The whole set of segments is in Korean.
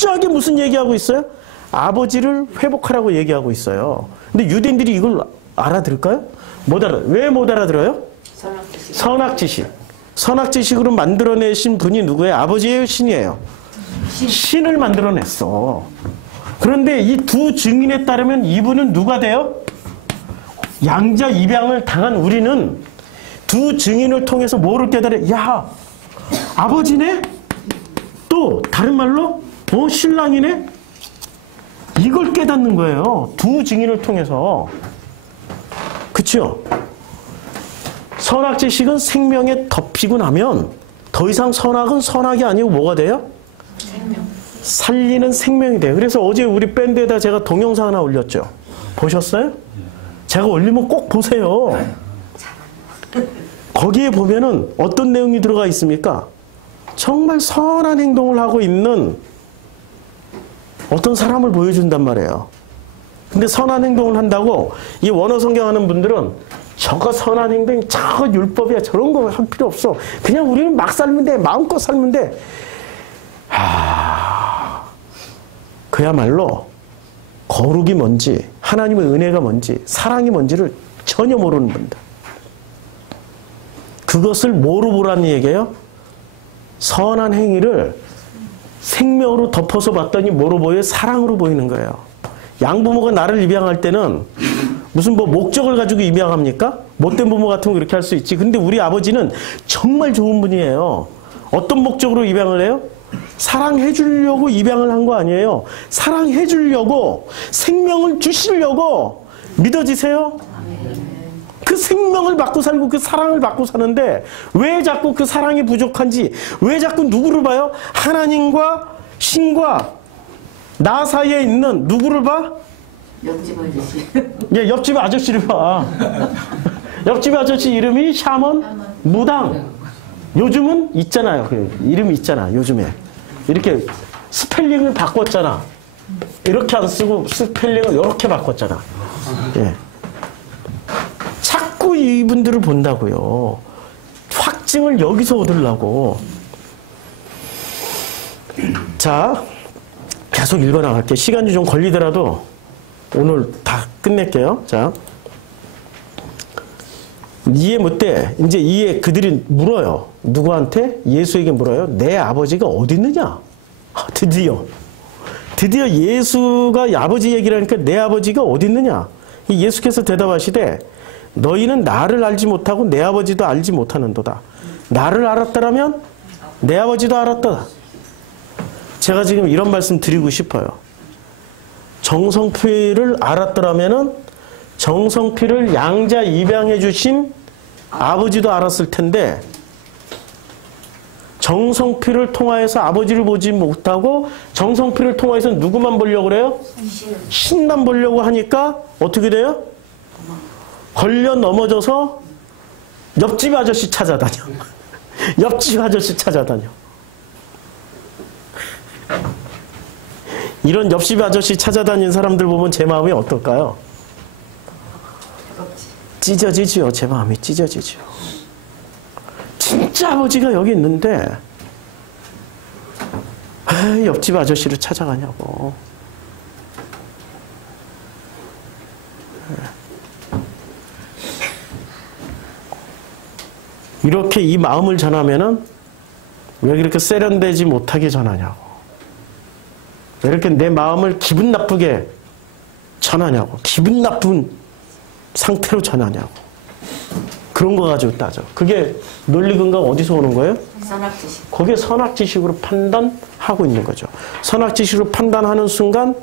철저하게 무슨 얘기하고 있어요? 아버지를 회복하라고 얘기하고 있어요. 근데 유대인들이 이걸 알아들을까요? 왜 못 알아들어요? 선악지식. 선악지식으로 만들어내신 분이 누구예요? 아버지예요? 신이에요? 신을 만들어냈어. 그런데 이 두 증인에 따르면 이분은 누가 돼요? 양자 입양을 당한 우리는 두 증인을 통해서 뭐를 깨달아요? 야, 아버지네? 또 다른 말로 신랑이네? 이걸 깨닫는 거예요. 두 증인을 통해서. 그쵸? 선악지식은 생명에 덮이고 나면 더 이상 선악은 선악이 아니고 뭐가 돼요? 생명. 살리는 생명이 돼요. 그래서 어제 우리 밴드에다 제가 동영상 하나 올렸죠. 보셨어요? 제가 올리면 꼭 보세요. 거기에 보면은 어떤 내용이 들어가 있습니까? 정말 선한 행동을 하고 있는 어떤 사람을 보여준단 말이에요. 근데 선한 행동을 한다고 이 원어 성경하는 분들은 저거 선한 행동이 저거 율법이야 저런 거 할 필요 없어. 그냥 우리는 막 살면 돼. 마음껏 살면 돼. 그야말로 거룩이 뭔지 하나님의 은혜가 뭔지 사랑이 뭔지를 전혀 모르는 분들. 그것을 뭐로 보라는 얘기예요? 선한 행위를 생명으로 덮어서 봤더니 뭐로 보여요? 사랑으로 보이는 거예요. 양부모가 나를 입양할 때는 무슨 목적을 가지고 입양합니까? 못된 부모 같으면 그렇게 할 수 있지. 근데 우리 아버지는 정말 좋은 분이에요. 어떤 목적으로 입양을 해요? 사랑해 주려고 입양을 한 거 아니에요. 사랑해 주려고 생명을 주시려고. 믿어지세요? 그 생명을 받고 살고 그 사랑을 받고 사는데 왜 자꾸 그 사랑이 부족한지, 왜 자꾸 누구를 봐요? 하나님과 신과 나 사이에 있는 누구를 봐? 옆집 아저씨. 예, 옆집 아저씨를 봐. 옆집 아저씨 이름이 샤먼 무당. 요즘은 있잖아요. 그 이름이 있잖아. 요즘에 이렇게 스펠링을 바꿨잖아. 이렇게 안 쓰고 스펠링을 이렇게 바꿨잖아. 예. 자꾸 이분들을 본다고요. 확증을 여기서 얻으려고. 자, 계속 읽어나갈게요. 시간이 좀 걸리더라도 오늘 다 끝낼게요. 자, 이해 못돼. 이제 이해 그들이 물어요. 누구한테? 예수에게 물어요. 내 아버지가 어디 있느냐? 드디어 예수가 아버지 얘기를 하니까 내 아버지가 어디 있느냐? 예수께서 대답하시되 너희는 나를 알지 못하고 내 아버지도 알지 못하는도다. 나를 알았더라면 내 아버지도 알았다. 제가 지금 이런 말씀 드리고 싶어요. 정성필을 알았더라면은 정성필을 양자 입양해 주신 아버지도 알았을 텐데 정성필을 통하여서 아버지를 보지 못하고 정성필을 통하여서 누구만 보려고 그래요? 신만 보려고 하니까 어떻게 돼요? 걸려 넘어져서 옆집 아저씨 찾아다녀. 옆집 아저씨 찾아다녀. 이런 옆집 아저씨 찾아다니는 사람들 보면 제 마음이 어떨까요? 찢어지죠. 제 마음이 찢어지죠. 진짜 아버지가 여기 있는데 왜 옆집 아저씨를 찾아가냐고. 이렇게 이 마음을 전하면은 왜 이렇게 세련되지 못하게 전하냐고. 왜 이렇게 내 마음을 기분 나쁘게 전하냐고. 기분 나쁜 상태로 전하냐고. 그런 거 가지고 따져. 그게 논리 근거가 어디서 오는 거예요? 선악지식. 거기에 선악지식으로 판단하고 있는 거죠. 선악지식으로 판단하는 순간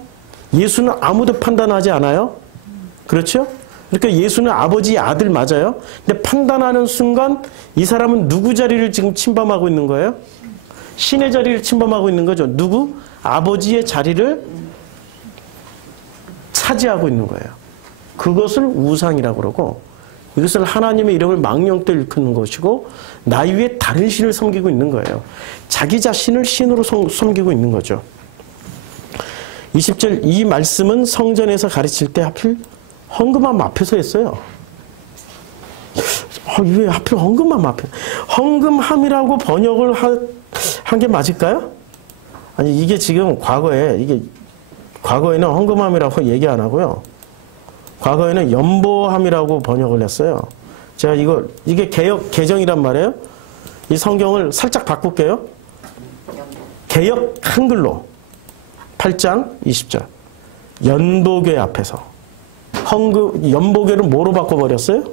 예수는 아무도 판단하지 않아요. 그렇죠? 그러니까 예수는 아버지의 아들 맞아요. 근데 판단하는 순간 이 사람은 누구 자리를 지금 침범하고 있는 거예요? 신의 자리를 침범하고 있는 거죠. 누구? 아버지의 자리를 차지하고 있는 거예요. 그것을 우상이라고 그러고 이것을 하나님의 이름을 망령되 일컫는 것이고 나 위에 다른 신을 섬기고 있는 거예요. 자기 자신을 신으로 섬기고 있는 거죠. 20절 이 말씀은 성전에서 가르칠 때 하필 헌금함 앞에서 했어요. 왜 하필 헌금함 앞에? 헌금함이라고 번역을 한 게 맞을까요? 아니 이게 지금 과거에는 헌금함이라고 얘기 안 하고요. 과거에는 연보함이라고 번역을 했어요. 제가 이게 개정이란 말이에요. 이 성경을 살짝 바꿀게요. 개역 한글로 8장 20절. 연보궤 앞에서 연보궤를 뭐로 바꿔버렸어요?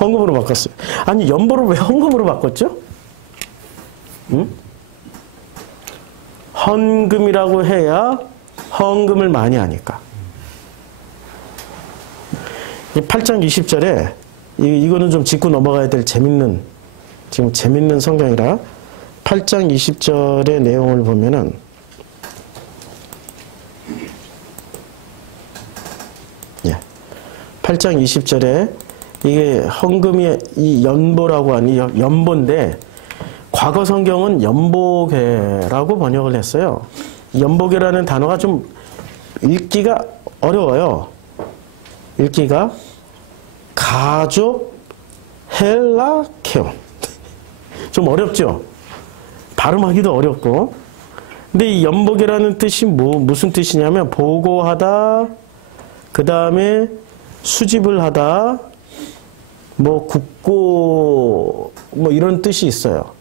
헌금으로 바꿨어요. 아니 연보를 왜 헌금으로 바꿨죠? 응? 헌금이라고 해야 헌금을 많이 하니까. 이 8장 20절에 이거는 좀 짚고 넘어가야 될 재밌는 성경이라 8장 20절의 내용을 보면은 예. 8장 20절에 이게 헌금이 이 연보라고 하니 연보인데 과거 성경은 연보궤라고 번역을 했어요. 연보궤라는 단어가 좀 읽기가 어려워요. 읽기가 가족 헬라케온 좀 어렵죠? 발음하기도 어렵고. 근데 이 연보궤라는 뜻이 무슨 뜻이냐면 보고하다, 그 다음에 수집을 하다, 굽고 이런 뜻이 있어요.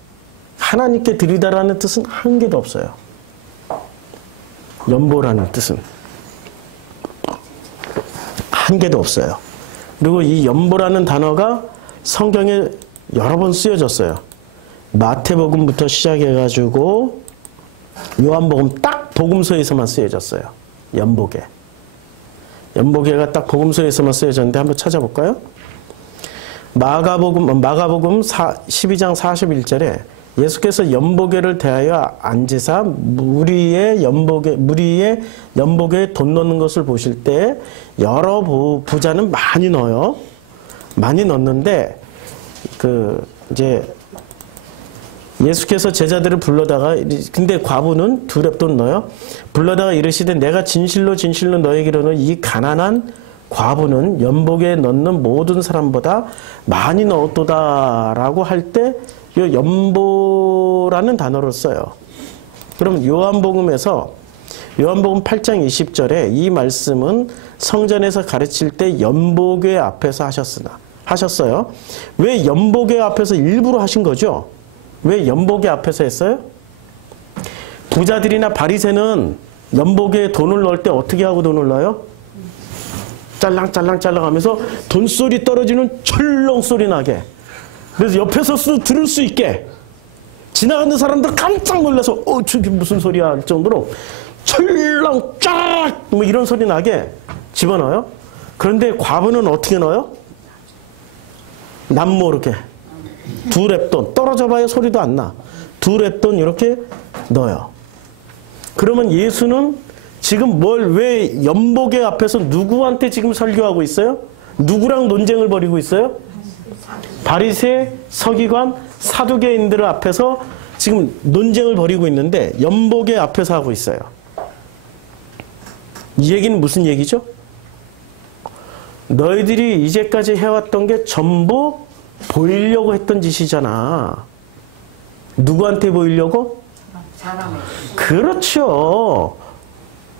하나님께 드리다라는 뜻은 한 개도 없어요. 연보라는 뜻은 한 개도 없어요. 그리고 이 연보라는 단어가 성경에 여러 번 쓰여졌어요. 마태복음부터 시작해가지고 요한복음 딱 복음서에서만 쓰여졌어요. 연보궤가 딱 복음서에서만 쓰여졌는데 한번 찾아볼까요? 마가복음 12장 41절에 예수께서 연보궤를 대하여 앉으사 무리의 연보궤에 돈 넣는 것을 보실 때 여러 부자는 많이 넣어요. 많이 넣는데 이제 예수께서 제자들을 불러다가 근데 과부는 2렙돈 넣어요. 불러다가 이르시되 내가 진실로 너에게 이르노니 이 가난한 과부는 연보궤에 넣는 모든 사람보다 많이 넣었도다라고 할 때 이 연보라는 단어를 써요. 그럼 요한복음 8장 20절에 이 말씀은 성전에서 가르칠 때 연보궤 앞에서 하셨어요. 왜 연보궤 앞에서 일부러 하신 거죠? 왜 연보궤 앞에서 했어요? 부자들이나 바리새는 연보궤에 돈을 넣을 때 어떻게 하고 돈을 넣어요? 짤랑짤랑 하면서 돈소리 떨어지는 철렁 소리 나게. 그래서 옆에서 들을 수 있게. 지나가는 사람들 깜짝 놀라서 저게 무슨 소리야 할 정도로 철렁 쫙 이런 소리 나게 집어넣어요. 그런데 과부는 어떻게 넣어요? 남모르게 2렙돈 떨어져 봐야 소리도 안 나. 2렙돈 이렇게 넣어요. 그러면 예수는 지금 왜 연보궤 앞에서 누구한테 지금 설교하고 있어요? 누구랑 논쟁을 벌이고 있어요? 바리새, 서기관, 사두개인들 앞에서 지금 논쟁을 벌이고 있는데 연보궤 앞에서 하고 있어요. 이 얘기는 무슨 얘기죠? 너희들이 이제까지 해왔던 게 전부 보이려고 했던 짓이잖아. 누구한테 보이려고? 사람에게. 그렇죠.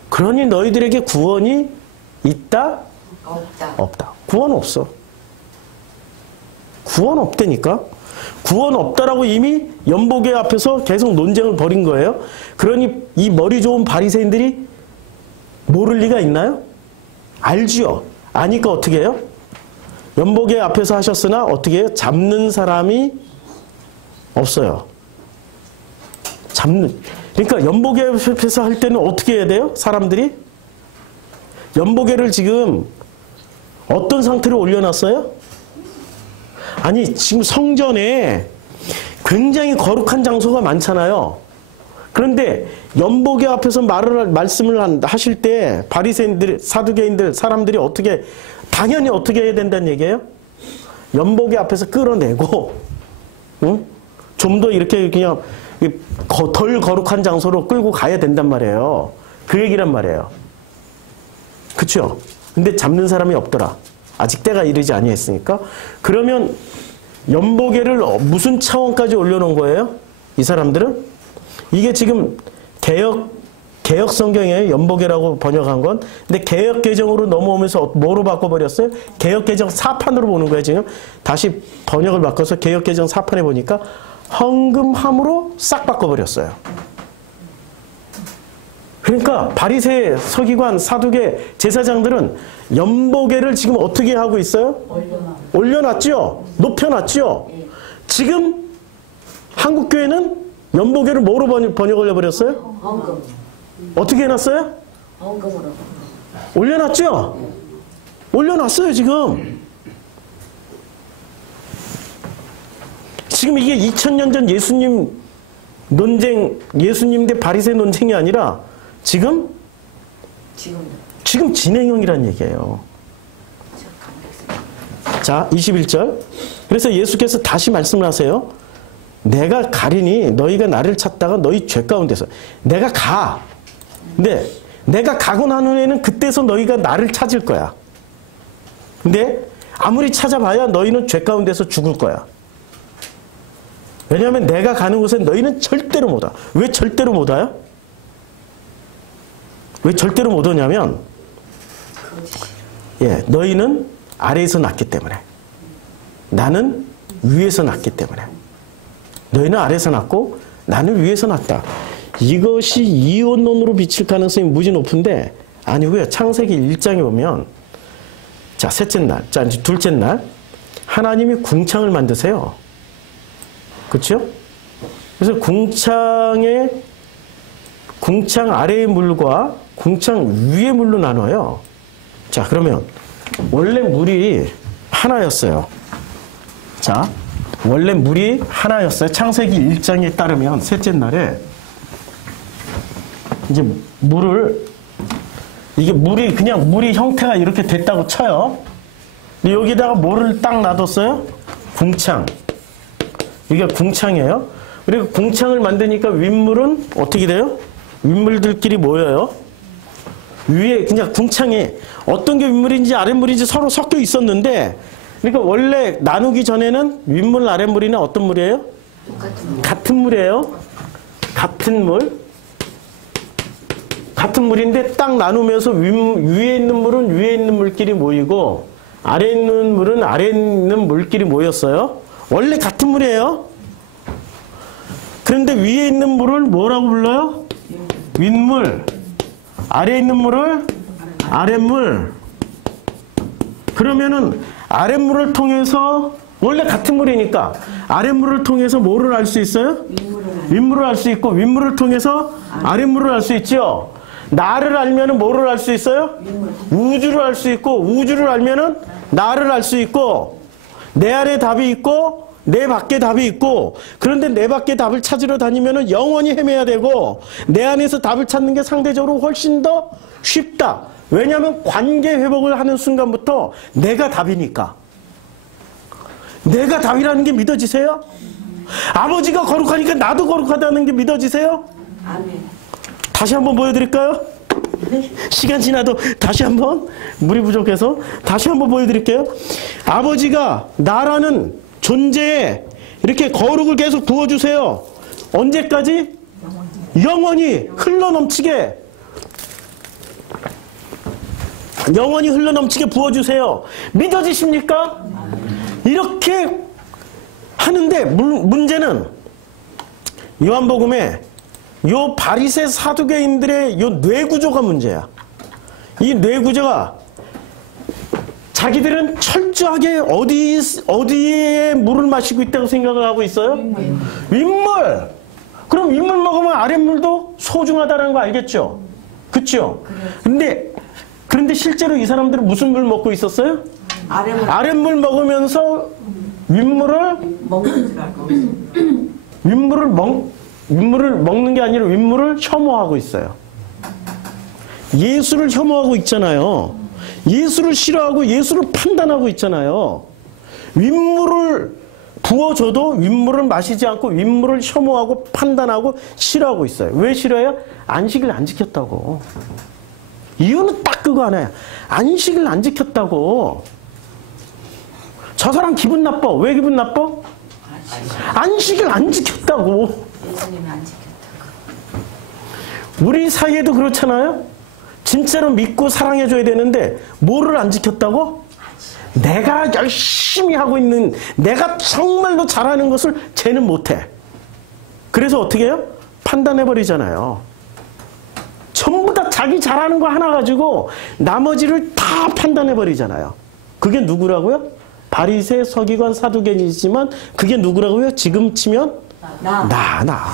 그러니 너희들에게 구원이 있다? 없다. 구원 없어. 구원 없다니까. 구원 없다라고 이미 연보궤 앞에서 계속 논쟁을 벌인 거예요. 그러니 이 머리 좋은 바리새인들이 모를 리가 있나요? 알지요. 아니까 어떻게 해요? 연보궤 앞에서 하셨으나 어떻게 해요? 잡는 사람이 없어요. 그러니까 연보궤 앞에서 할 때는 어떻게 해야 돼요? 사람들이? 연보궤를 지금 어떤 상태로 올려놨어요? 아니 지금 성전에 굉장히 거룩한 장소가 많잖아요. 그런데 연보궤 앞에서 말씀을 하실 때 바리새인들, 사두개인들, 사람들이 당연히 어떻게 해야 된다는 얘기예요? 연보궤 앞에서 끌어내고, 응? 좀 더 이렇게 그냥 덜 거룩한 장소로 끌고 가야 된단 말이에요. 그 얘기란 말이에요. 그쵸? 근데 잡는 사람이 없더라. 아직 때가 이르지 아니했으니까. 그러면 연보궤를 무슨 차원까지 올려놓은 거예요? 이 사람들은? 이게 지금 개혁 성경에 연보계라고 번역한 건. 근데 개혁 개정으로 넘어오면서 뭐로 바꿔버렸어요? 개혁 개정 4판으로 보는 거예요, 지금. 다시 번역을 바꿔서 개혁 개정 4판에 보니까 헌금함으로 싹 바꿔버렸어요. 그러니까 바리새, 서기관, 사두개, 제사장들은 연보계를 지금 어떻게 하고 있어요? 올려놨죠? 높여놨죠? 지금 한국교회는 연보계를 뭐로 번역을 해버렸어요? 헌금. 어떻게 해놨어요? 헌금으로. 올려놨죠? 올려놨어요, 지금. 지금 이게 2000년 전 예수님 논쟁, 예수님 대 바리새 논쟁이 아니라 지금 진행형이란 얘기예요. 자, 21절. 그래서 예수께서 다시 말씀을 하세요. 내가 가리니 너희가 나를 찾다가 너희 죄 가운데서. 내가 가. 근데 내가 가고 난 후에는 그때서 너희가 나를 찾을 거야. 근데 아무리 찾아봐야 너희는 죄 가운데서 죽을 거야. 왜냐하면 내가 가는 곳에 너희는 절대로 못 와. 왜 절대로 못 와요? 왜 절대로 못 오냐면 너희는 아래에서 났기 때문에, 나는 위에서 났기 때문에. 너희는 아래에서 났고 나는 위에서 났다. 이것이 이원론으로 비칠 가능성이 무지 높은데 아니고요. 창세기 1장에 보면, 자, 셋째 날, 자, 이제 둘째 날 하나님이 궁창을 만드세요. 그렇죠? 그래서 궁창 아래의 물과 궁창 위의 물로 나눠요. 자, 그러면 원래 물이 하나였어요. 자, 원래 물이 하나였어요. 창세기 1장에 따르면 셋째 날에 이제 이게 물이 형태가 이렇게 됐다고 쳐요. 근데 여기다가 뭐를 딱 놔뒀어요? 궁창. 이게 궁창이에요. 그리고 궁창을 만드니까 윗물은 어떻게 돼요? 윗물들끼리 모여요. 위에 그냥 궁창에 어떤 게 윗물인지 아랫물인지 서로 섞여 있었는데, 그러니까 원래 나누기 전에는 윗물 아랫물이나 어떤 물이에요? 같은 물이에요. 같은 물인데 딱 나누면서 위에 있는 물은 위에 있는 물끼리 모이고 아래에 있는 물은 아래에 있는 물끼리 모였어요. 원래 같은 물이에요. 그런데 위에 있는 물을 뭐라고 불러요? 윗물. 아래에 있는 물을 아랫물. 그러면은 아랫물을 통해서, 원래 같은 물이니까 아랫물을 통해서 뭐를 알 수 있어요? 윗물을 알 수 있고, 윗물을 통해서 아랫물을 알 수 있죠. 나를 알면은 뭐를 알 수 있어요? 우주를 알 수 있고, 우주를 알면은 나를 알 수 있고, 내 안에 답이 있고 내 밖에 답이 있고. 그런데 내 밖에 답을 찾으러 다니면은 영원히 헤매야 되고, 내 안에서 답을 찾는 게 상대적으로 훨씬 더 쉽다. 왜냐하면 관계 회복을 하는 순간부터 내가 답이니까. 내가 답이라는 게 믿어지세요? 아버지가 거룩하니까 나도 거룩하다는 게 믿어지세요? 아멘. 다시 한번 보여드릴까요? 시간 지나도 다시 한번, 물이 부족해서 다시 한번 보여드릴게요. 아버지가 나라는 존재에 이렇게 거룩을 계속 부어주세요. 언제까지? 영원히 흘러넘치게. 영원히 흘러넘치게 부어주세요. 믿어지십니까? 이렇게 하는데 문제는 요한복음에 요 바리새 사두개인들의 요 뇌구조가 문제야. 이 뇌구조가 자기들은 철저하게 어디에 물을 마시고 있다고 생각을 하고 있어요? 윗물. 그럼 윗물 먹으면 아랫물도 소중하다는 거 알겠죠? 그쵸? 그런데 실제로 이 사람들은 무슨 물 먹고 있었어요? 아랫물 먹으면서 윗물을 먹는 줄 알고 윗물을 먹는 게 아니라 윗물을 혐오하고 있어요. 예수를 혐오하고 있잖아요. 예수를 싫어하고 예수를 판단하고 있잖아요. 윗물을 부어줘도 윗물을 마시지 않고 윗물을 혐오하고 판단하고 싫어하고 있어요. 왜 싫어해요? 안식을 안 지켰다고. 이유는 딱 그거 하나야. 안식을 안 지켰다고. 저 사람 기분 나빠. 왜 기분 나빠? 안식을 안 지켰다고. 예수님이 안 지켰다고. 우리 사이에도 그렇잖아요. 진짜로 믿고 사랑해줘야 되는데 뭐를 안 지켰다고? 내가 열심히 하고 있는, 내가 정말로 잘하는 것을 쟤는 못해. 그래서 어떻게 해요? 판단해버리잖아요. 전부 다 자기 잘하는 거 하나 가지고 나머지를 다 판단해버리잖아요. 그게 누구라고요? 바리새, 서기관, 사두개인이지만 그게 누구라고요? 지금 치면 나.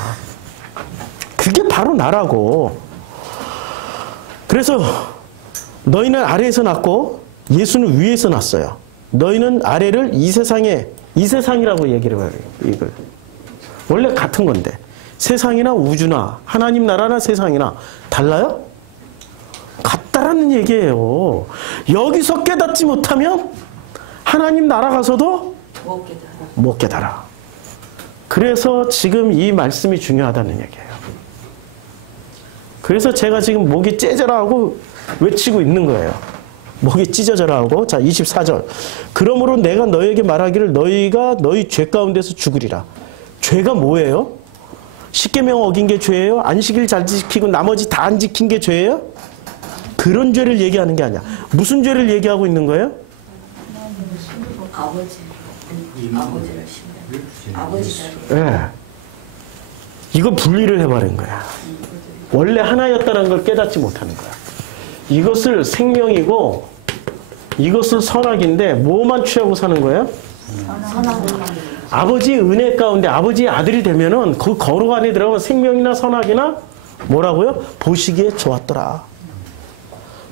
그게 바로 나라고. 그래서 너희는 아래에서 났고 예수는 위에서 났어요. 너희는 아래를 이 세상이라고 얘기를 해요. 이걸. 원래 같은 건데. 세상이나 우주나 하나님 나라나 세상이나 달라요? 같다라는 얘기예요. 여기서 깨닫지 못하면 하나님 나라 가서도 못 깨달아. 그래서 지금 이 말씀이 중요하다는 얘기예요. 그래서 제가 지금 목이 째져라 하고 외치고 있는 거예요. 목이 찢어져라 하고. 자, 24절. 그러므로 내가 너희에게 말하기를 너희가 너희 죄 가운데서 죽으리라. 죄가 뭐예요? 십계명 어긴 게 죄예요? 안식일 잘 지키고 나머지 다 안 지킨 게 죄예요? 그런 죄를 얘기하는 게 아니야. 무슨 죄를 얘기하고 있는 거예요? 네. 이거 분리를 해버린 거야. 원래 하나였다는 걸 깨닫지 못하는 거야. 이것을 생명이고 이것을 선악인데 뭐만 취하고 사는 거예요? 아버지의 은혜 가운데 아버지의 아들이 되면은 그 거룩 안에 들어가면 생명이나 선악이나 뭐라고요? 보시기에 좋았더라.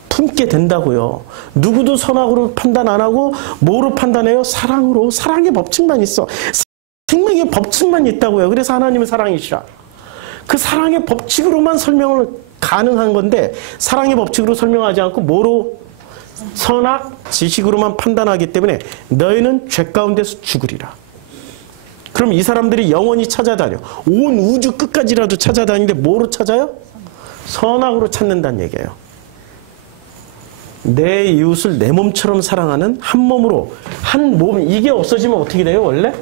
품게 된다고요. 누구도 선악으로 판단 안 하고 뭐로 판단해요? 사랑으로. 사랑의 법칙만 있어. 생명의 법칙만 있다고요. 그래서 하나님은 사랑이시라. 그 사랑의 법칙으로만 설명을 가능한 건데 사랑의 법칙으로 설명하지 않고 뭐로? 선악 지식으로만 판단하기 때문에 너희는 죄 가운데서 죽으리라. 그럼 이 사람들이 영원히 찾아다녀. 온 우주 끝까지라도 찾아다니는데 뭐로 찾아요? 선악으로 찾는다는 얘기예요. 내 이웃을 내 몸처럼 사랑하는 한 몸으로. 한 몸, 이게 없어지면 어떻게 돼요 원래?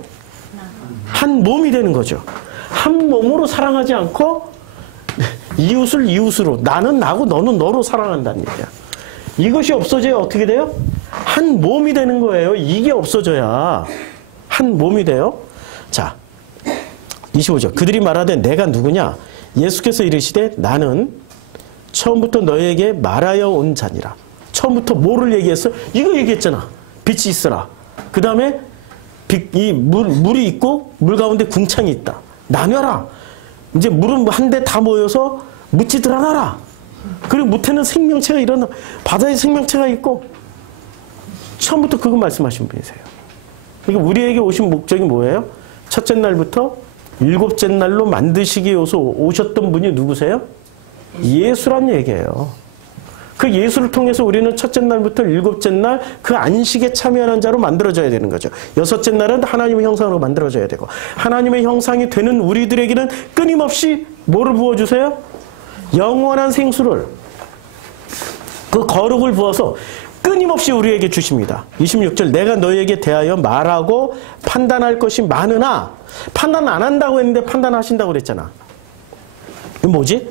한 몸이 되는 거죠. 한 몸으로 사랑하지 않고 이웃을 이웃으로, 나는 나고 너는 너로 사랑한다는 얘기야. 이것이 없어져야 어떻게 돼요? 한 몸이 되는 거예요. 이게 없어져야 한 몸이 돼요. 자, 25절. 그들이 말하되 내가 누구냐? 예수께서 이르시되 나는 처음부터 너희에게 말하여 온 자니라. 처음부터 뭐를 얘기했어? 이거 얘기했잖아. 빛이 있어라. 그 다음에 물이 있고 물 가운데 궁창이 있다. 나뉘어라. 이제 물은 한데 다 모여서 묻지 드러나라. 그리고 무태는 생명체가 일어나. 바다에 생명체가 있고. 처음부터 그거 말씀하신 분이세요. 그러니까 우리에게 오신 목적이 뭐예요? 첫째 날부터 일곱째 날로 만드시기 위해서 오셨던 분이 누구세요? 예수란 얘기예요. 그 예수를 통해서 우리는 첫째 날부터 일곱째 날 그 안식에 참여하는 자로 만들어져야 되는 거죠. 여섯째 날은 하나님의 형상으로 만들어져야 되고, 하나님의 형상이 되는 우리들에게는 끊임없이 뭐를 부어주세요? 영원한 생수를, 그 거룩을 부어서 끊임없이 우리에게 주십니다. 26절. 내가 너희에게 대하여 말하고 판단할 것이 많으나, 판단 안 한다고 했는데 판단하신다고 그랬잖아. 이거 뭐지?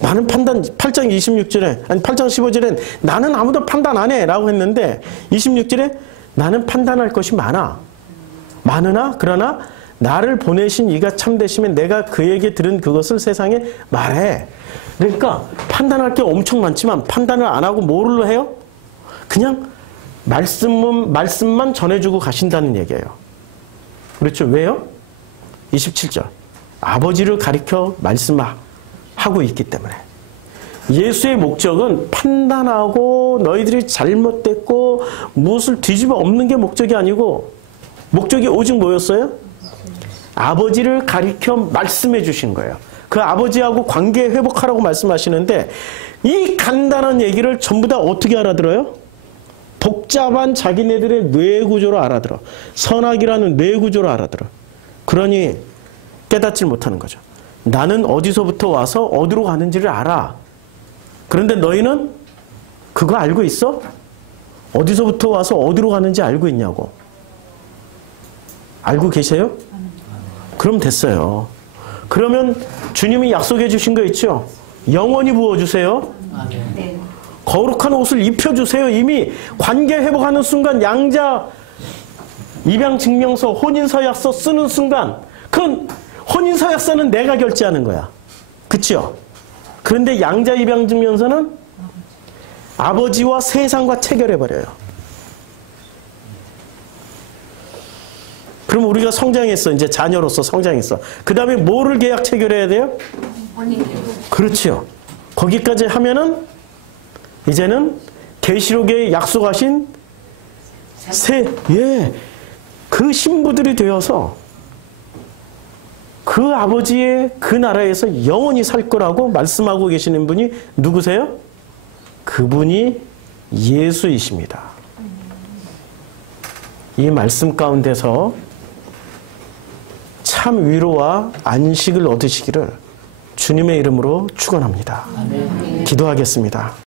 나는 판단, 8장 26절에, 아니 8장 15절엔 나는 아무도 판단 안 해 라고 했는데 26절에 나는 판단할 것이 많으나 그러나 나를 보내신 이가 참되시면 내가 그에게 들은 그것을 세상에 말해. 그러니까 판단할 게 엄청 많지만 판단을 안 하고 뭐로 해요? 그냥 말씀만 전해주고 가신다는 얘기예요. 그렇죠? 왜요? 27절. 아버지를 가리켜 말씀하고 있기 때문에. 예수의 목적은 판단하고 너희들이 잘못됐고 무엇을 뒤집어 엎는 게 목적이 아니고, 목적이 오직 뭐였어요? 아버지를 가리켜 말씀해 주신 거예요. 그 아버지하고 관계 회복하라고 말씀하시는데, 이 간단한 얘기를 전부 다 어떻게 알아들어요? 복잡한 자기네들의 뇌구조로 알아들어. 선악이라는 뇌구조로 알아들어. 그러니 깨닫지 못하는 거죠. 나는 어디서부터 와서 어디로 가는지를 알아. 그런데 너희는 그거 알고 있어? 어디서부터 와서 어디로 가는지 알고 있냐고. 알고 계세요? 그럼 됐어요. 그러면 주님이 약속해 주신 거 있죠? 영원히 부어주세요. 네. 거룩한 옷을 입혀주세요. 이미 관계 회복하는 순간 양자 입양증명서 혼인서약서 쓰는 순간 그건 혼인서약서는 내가 결제하는 거야. 그치요? 그런데 양자 입양증명서는 아버지와 세상과 체결해버려요. 그럼 우리가 성장했어. 이제 자녀로서 성장했어. 그 다음에 뭐를 계약 체결해야 돼요? 그렇죠. 거기까지 하면은 이제는 계시록에 약속하신 그 신부들이 되어서 그 아버지의 그 나라에서 영원히 살 거라고 말씀하고 계시는 분이 누구세요? 그분이 예수이십니다. 이 말씀 가운데서 참 위로와 안식을 얻으시기를 주님의 이름으로 축원합니다. 기도하겠습니다.